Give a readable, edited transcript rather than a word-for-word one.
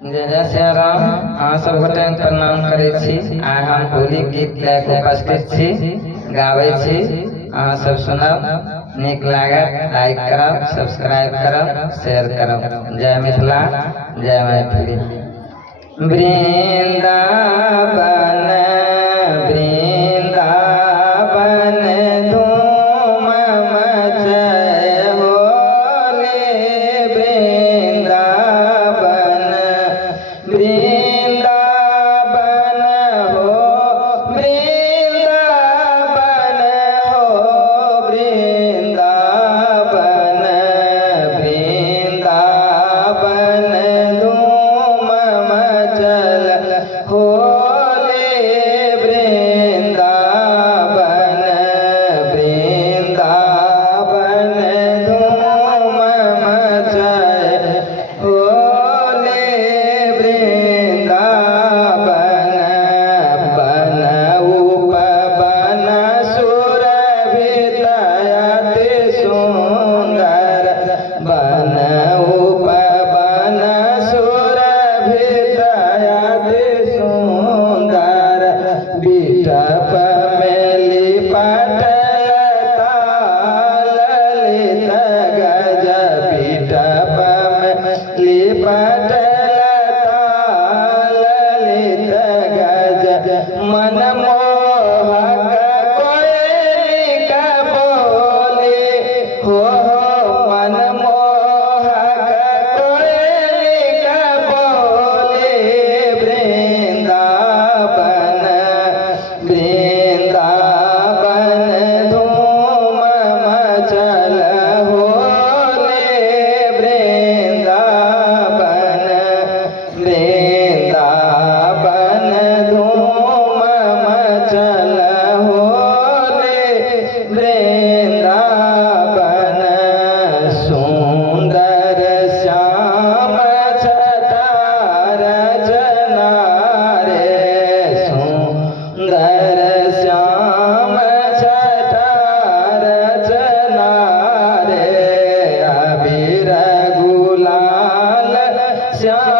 जय जय श्री राम। अहाँ सब गोटे प्रणाम करै छी। आइ हम होली गीत लए कऽ उपस्थित छी, गाबै छी। अहाँ सब सुनब, नीक लागत, लाइक करब, सब्सक्राइब करब, शेयर करब। जय मिथिला, जय मैथिली। वृंदावन वृंदावन धूम मचै होली, वृंदावन वृंदावन हो, वृंदावन हो, वृंदावन वृंदावन धूम मचल होली, वृंदावन वृंदावन धूम मचल होली, वृंदावन बन उपवन सुरभित अति सुंदर, बन उपवन सुरभित अति सुंदर, बिटप में लिपटल ललित गज, बिटप में लिपटल ललित गज, मनमोहक कोयलिक बोली हो, मनमोहक कोयलिक बोली, वृंदावन वृंदावन धूम मचल होली, वृंदावन वृंदावन धूम मचल होली, वृंदावन सुंदर श्याम छटा रचना रे, सुंदर श्याम छटा रचना रे, अबीर गुलाल श्याम